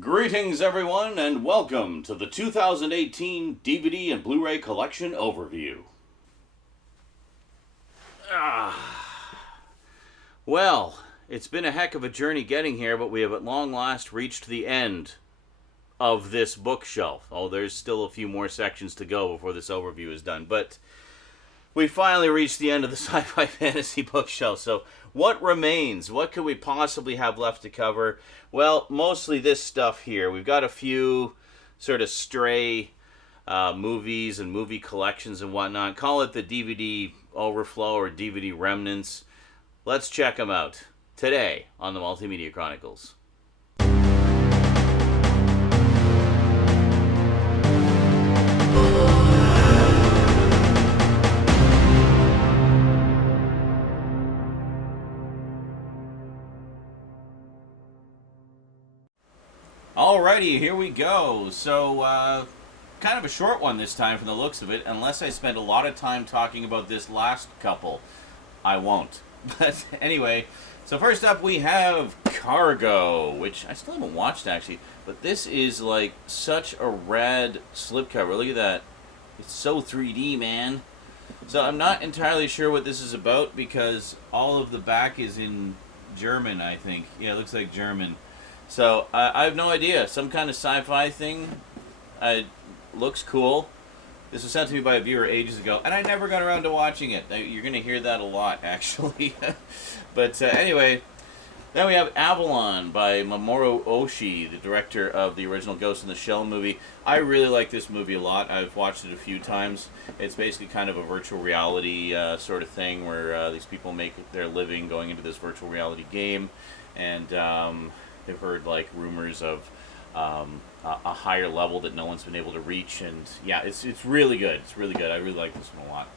Greetings, everyone, and welcome to the 2018 DVD and Blu-ray Collection Overview. Well, it's been a heck of a journey getting here, but we have at long last reached the end of this bookshelf. Oh, there's still a few more sections to go before this overview is done, but we finally reached the end of the sci-fi fantasy bookshelf. So what remains? What could we possibly have left to cover? Well, mostly this stuff here. We've got a few sort of stray movies and movie collections and whatnot. Call it the DVD overflow or DVD remnants. Let's check them out today on the Multimedia Chronicles. Alrighty, here we go. So, kind of a short one this time from the looks of it. Unless I spend a lot of time talking about this last couple, I won't. But anyway, so first up we have Cargo, which I still haven't watched actually. But this is like such a rad slipcover. Look at that. It's so 3D, man. So I'm not entirely sure what this is about because all of the back is in German, I think. Yeah, it looks like German. So, I have no idea. Some kind of sci-fi thing. Looks cool. This was sent to me by a viewer ages ago, and I never got around to watching it. You're going to hear that a lot, actually. But anyway, then we have Avalon by Mamoru Oshii, the director of the original Ghost in the Shell movie. I really like this movie a lot. I've watched it a few times. It's basically kind of a virtual reality sort of thing where these people make their living going into this virtual reality game, and they've heard like rumors of a higher level that no one's been able to reach, and yeah, it's really good. It's really good. I really like this one a lot.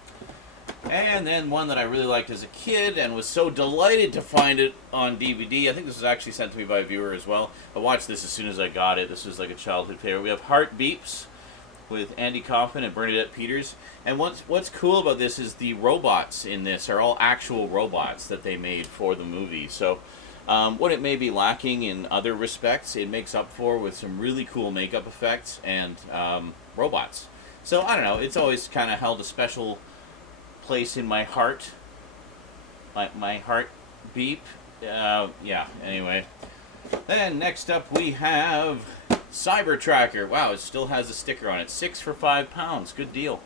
And then one that I really liked as a kid and was so delighted to find it on DVD. I think this was actually sent to me by a viewer as well. I watched this as soon as I got it. This was like a childhood favorite. We have Heart Beeps with Andy Kaufman and Bernadette Peters. And what's cool about this is the robots in this are all actual robots that they made for the movie. So what it may be lacking in other respects, it makes up for with some really cool makeup effects and robots. So, I don't know, it's always kind of held a special place in my heart. My heart beep. Yeah, anyway. Then, next up we have Cyber Tracker. Wow, it still has a sticker on it. 6 for £5. Good deal.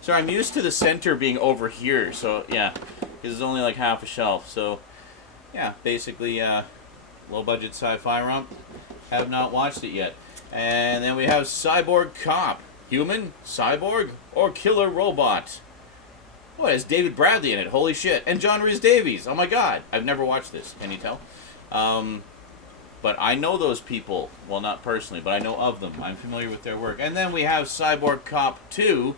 So, I'm used to the center being over here, so, yeah, because it's only like half a shelf, so yeah, basically low-budget sci-fi romp. Have not watched it yet. And then we have Cyborg Cop. Human, cyborg, or killer robot? Oh, it has David Bradley in it. Holy shit. And John Rhys Davies. Oh my god. I've never watched this. Can you tell? But I know those people. Well, not personally, but I know of them. I'm familiar with their work. And then we have Cyborg Cop 2,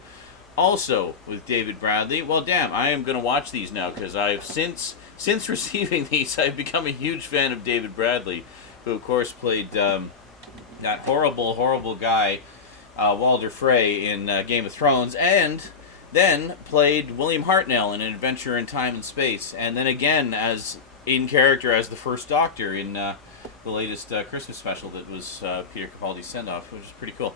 also with David Bradley. Well, damn, I am going to watch these now because I've since receiving these, I've become a huge fan of David Bradley, who, of course, played that horrible guy, Walder Frey, in Game of Thrones, and then played William Hartnell in An Adventure in Time and Space, and then again as in character as the First Doctor in the latest Christmas special that was Peter Capaldi's send-off, which is pretty cool.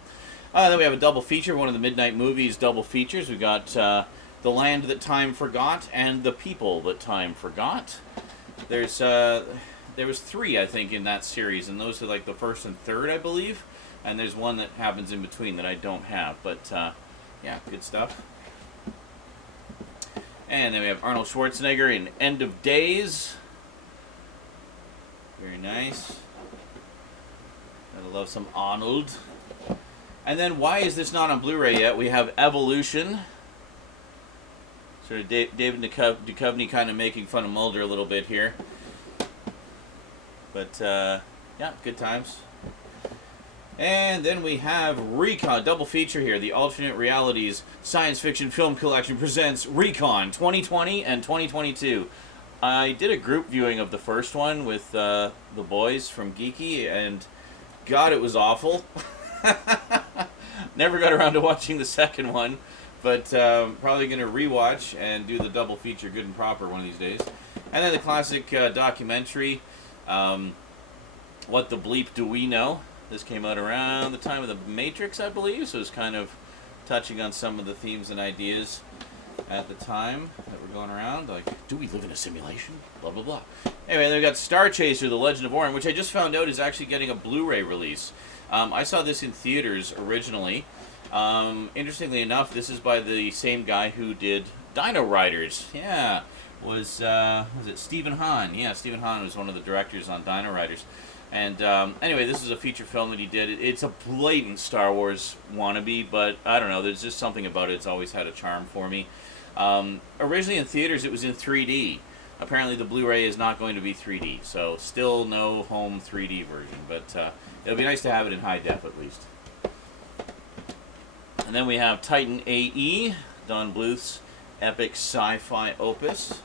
Then we have a double feature, one of the Midnight Movies double features. We've got The Land That Time Forgot and The People That Time Forgot. There was 3, I think, in that series, and those are like the first and third, I believe. And there's one that happens in between that I don't have, but yeah, good stuff. And then we have Arnold Schwarzenegger in End of Days. Very nice. I love some Arnold. And then why is this not on Blu-ray yet? We have Evolution. Sort of David Duchovny kind of making fun of Mulder a little bit here. But, yeah, good times. And then we have Recon, double feature here. The Alternate Realities Science Fiction Film Collection presents Recon 2020 and 2022. I did a group viewing of the first one with the boys from Geeky, and God, it was awful. Never got around to watching the second one, but probably going to rewatch and do the double feature good and proper one of these days. And then the classic documentary, What the Bleep Do We Know? This came out around the time of The Matrix, I believe, so it's kind of touching on some of the themes and ideas at the time that were going around. Like, do we live in a simulation? Blah, blah, blah. Anyway, then we got Star Chaser, The Legend of Orion, which I just found out is actually getting a Blu-ray release. I saw this in theaters originally. Interestingly enough, this is by the same guy who did Dino Riders. Yeah, was it Stephen Hahn? Yeah, Stephen Hahn was one of the directors on Dino Riders. And anyway, this is a feature film that he did. It's a blatant Star Wars wannabe, but I don't know, there's just something about it. It's always had a charm for me. Originally in theaters, it was in 3D. Apparently the Blu-ray is not going to be 3D, so still no home 3D version, but it'll be nice to have it in high def at least. And then we have Titan AE, Don Bluth's epic sci-fi opus.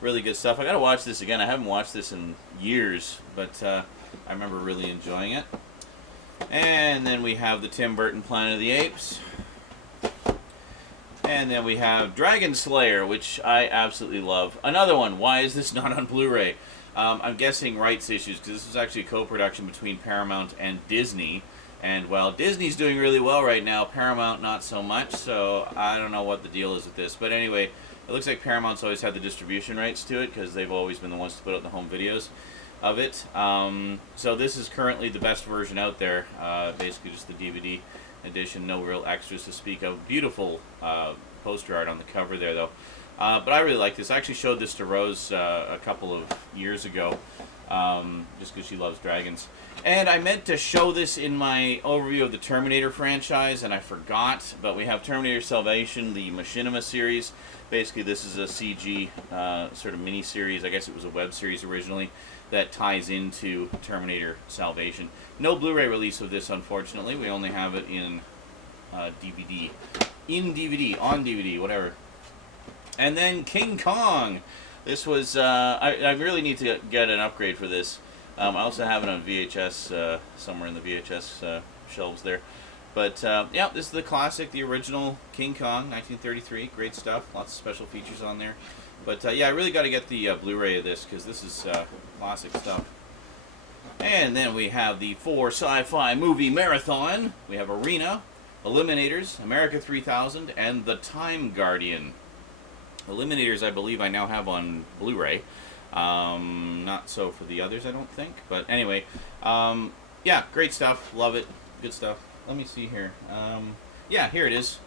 Really good stuff. I gotta watch this again. I haven't watched this in years, but I remember really enjoying it. And then we have the Tim Burton Planet of the Apes. And then we have Dragon Slayer, which I absolutely love. Another one. Why is this not on Blu-ray? I'm guessing rights issues, because this was actually a co-production between Paramount and Disney. And while Disney's doing really well right now, Paramount not so much, so I don't know what the deal is with this. But anyway, it looks like Paramount's always had the distribution rights to it, because they've always been the ones to put out the home videos of it. So this is currently the best version out there, basically just the DVD edition, no real extras to speak of. Beautiful poster art on the cover there, though. But I really like this. I actually showed this to Rose a couple of years ago, just because she loves dragons. And I meant to show this in my overview of the Terminator franchise, and I forgot, but we have Terminator Salvation, the Machinima series. Basically, this is a CG sort of mini-series. I guess it was a web series originally that ties into Terminator Salvation. No Blu-ray release of this, unfortunately. We only have it in DVD. On DVD, whatever. And then King Kong. This was, I really need to get an upgrade for this. I also have it on VHS, somewhere in the VHS shelves there. But, yeah, this is the classic, the original King Kong, 1933. Great stuff. Lots of special features on there. But, yeah, I really got to get the Blu-ray of this, because this is classic stuff. And then we have the 4 Sci-Fi Movie Marathon. We have Arena, Eliminators, America 3000, and The Time Guardian. Eliminators, I believe I now have on Blu-ray. Not so for the others, I don't think. But anyway, yeah, great stuff. Love it. Good stuff. Let me see here. Yeah, here it is.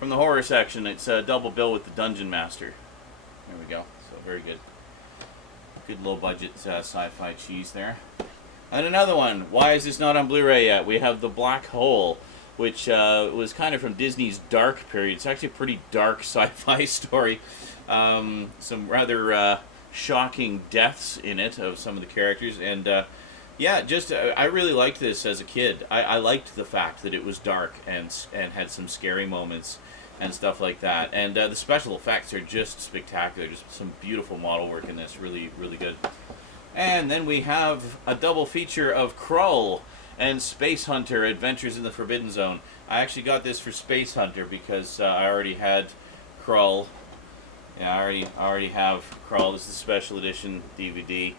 From the horror section, it's a double bill with the Dungeon Master. There we go. So very good. Good low-budget sci-fi cheese there. And another one. Why is this not on Blu-ray yet? We have The Black Hole, which was kind of from Disney's dark period. It's actually a pretty dark sci-fi story. Some rather shocking deaths in it of some of the characters. And yeah, just I really liked this as a kid. I liked the fact that it was dark and had some scary moments and stuff like that. And the special effects are just spectacular. Just some beautiful model work in this. Really, really good. And then we have a double feature of Krull and Space Hunter Adventures in the Forbidden Zone. I actually got this for Space Hunter because I already had Krull. Yeah, I already have Krull. This is the special edition DVD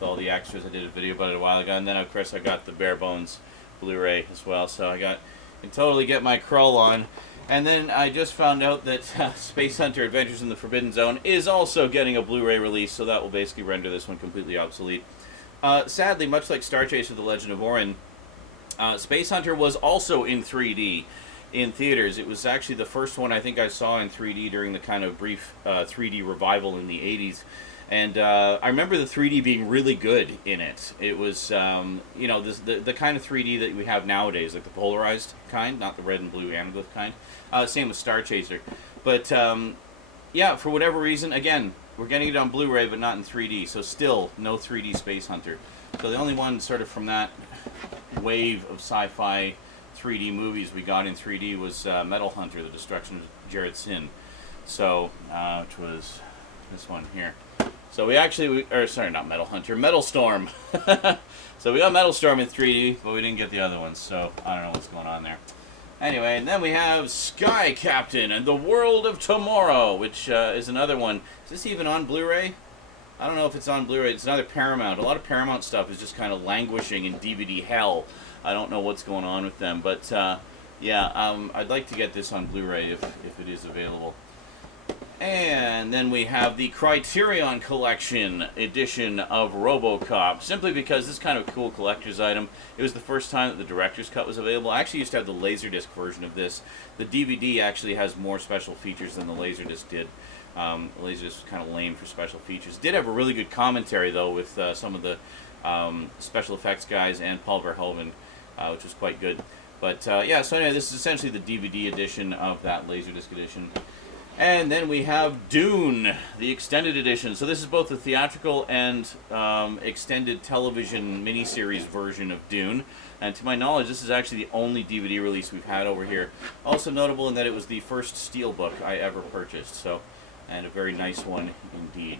with all the extras. I did a video about it a while ago. And then, of course, I got the bare bones Blu-ray as well. So I can totally get my Krull on. And then I just found out that Space Hunter Adventures in the Forbidden Zone is also getting a Blu-ray release, so that will basically render this one completely obsolete. Sadly, much like Star Chaser The Legend of Orion, Space Hunter was also in 3D in theaters. It was actually the first one I think I saw in 3D during the kind of brief 3D revival in the 80s. And I remember the 3D being really good in it. It was, you know, the kind of 3D that we have nowadays, like the polarized kind, not the red and blue anaglyph kind. Same with Star Chaser. But, yeah, for whatever reason, again, we're getting it on Blu-ray, but not in 3D. So still, no 3D Space Hunter. So the only one sort of from that wave of sci-fi 3D movies we got in 3D was Metal Hunter, The Destruction of Jared Sin. So, which was this one here. So we actually, sorry, not Metal Hunter, Metal Storm. So we got Metal Storm in 3D, but we didn't get the other ones, so I don't know what's going on there. Anyway, and then we have Sky Captain and the World of Tomorrow, which is another one. Is this even on Blu-ray? I don't know if it's on Blu-ray. It's another Paramount. A lot of Paramount stuff is just kind of languishing in DVD hell. I don't know what's going on with them, but yeah, I'd like to get this on Blu-ray if it is available. And then we have the Criterion Collection edition of RoboCop, simply because this is kind of a cool collector's item. It was the first time that the director's cut was available. I actually used to have the Laserdisc version of this. The DVD actually has more special features than the Laserdisc did. The Laserdisc was kind of lame for special features. Did have a really good commentary, though, with some of the special effects guys and Paul Verhoeven, which was quite good. But yeah, so anyway, this is essentially the DVD edition of that Laserdisc edition. And then we have Dune, the extended edition. So this is both the theatrical and extended television miniseries version of Dune. And to my knowledge, this is actually the only DVD release we've had over here. Also notable in that it was the first steelbook I ever purchased. So, and a very nice one indeed.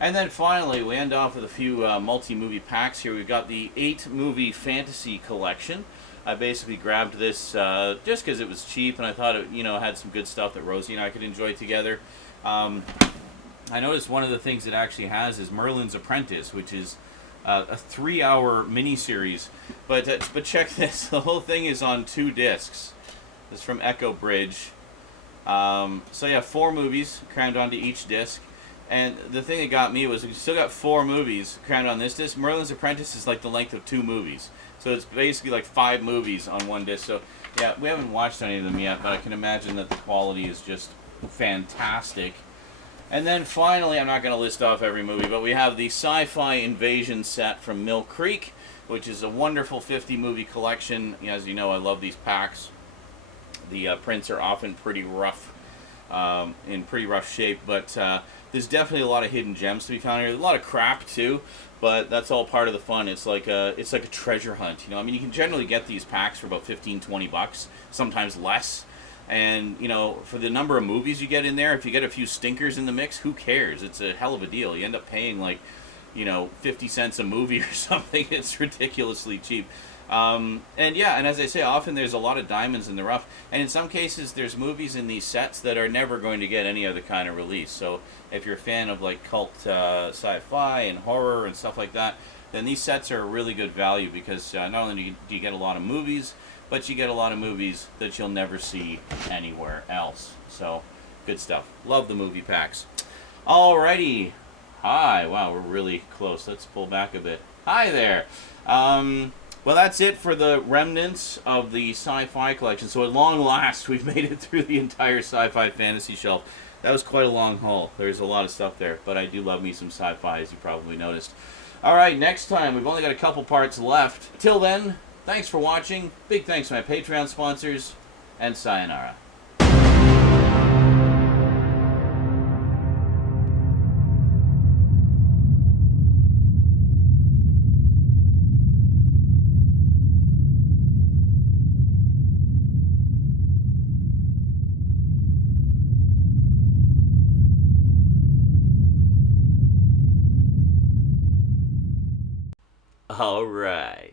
And then finally, we end off with a few multi-movie packs here. We've got the 8-movie fantasy collection. I basically grabbed this just because it was cheap, and I thought it, had some good stuff that Rosie and I could enjoy together. I noticed one of the things it actually has is Merlin's Apprentice, which is a 3-hour miniseries. But check this: the whole thing is on 2 discs. This is from Echo Bridge. So yeah, 4 movies crammed onto each disc. And the thing that got me was we still got 4 movies crammed on this disc. Merlin's Apprentice is like the length of 2 movies. So it's basically like 5 movies on one disc. So yeah, we haven't watched any of them yet, but I can imagine that the quality is just fantastic. And then finally, I'm not going to list off every movie, but we have the Sci-Fi Invasion set from Mill Creek, which is a wonderful 50-movie collection. As you know, I love these packs. The prints are often pretty rough, in pretty rough shape, but there's definitely a lot of hidden gems to be found here. There's a lot of crap too, but that's all part of the fun. It's like a treasure hunt. I mean, you can generally get these packs for about $15-20, sometimes less. And for the number of movies you get in there, if you get a few stinkers in the mix, who cares? It's a hell of a deal. You end up paying like 50 cents a movie or something. It's ridiculously cheap. And as I say, often there's a lot of diamonds in the rough, and in some cases there's movies in these sets that are never going to get any other kind of release. So if you're a fan of like cult sci-fi and horror and stuff like that, then these sets are a really good value, because not only do you get a lot of movies, but you get a lot of movies that you'll never see anywhere else. So good stuff. Love the movie packs. Alrighty. Hi. Wow, we're really close. Let's pull back a bit. Hi there. Well, that's it for the remnants of the Sci-Fi collection. So at long last, we've made it through the entire Sci-Fi fantasy shelf. That was quite a long haul. There's a lot of stuff there, but I do love me some Sci-Fi, as you probably noticed. All right, next time, we've only got a couple parts left. Till then, thanks for watching. Big thanks to my Patreon sponsors, and sayonara. All right.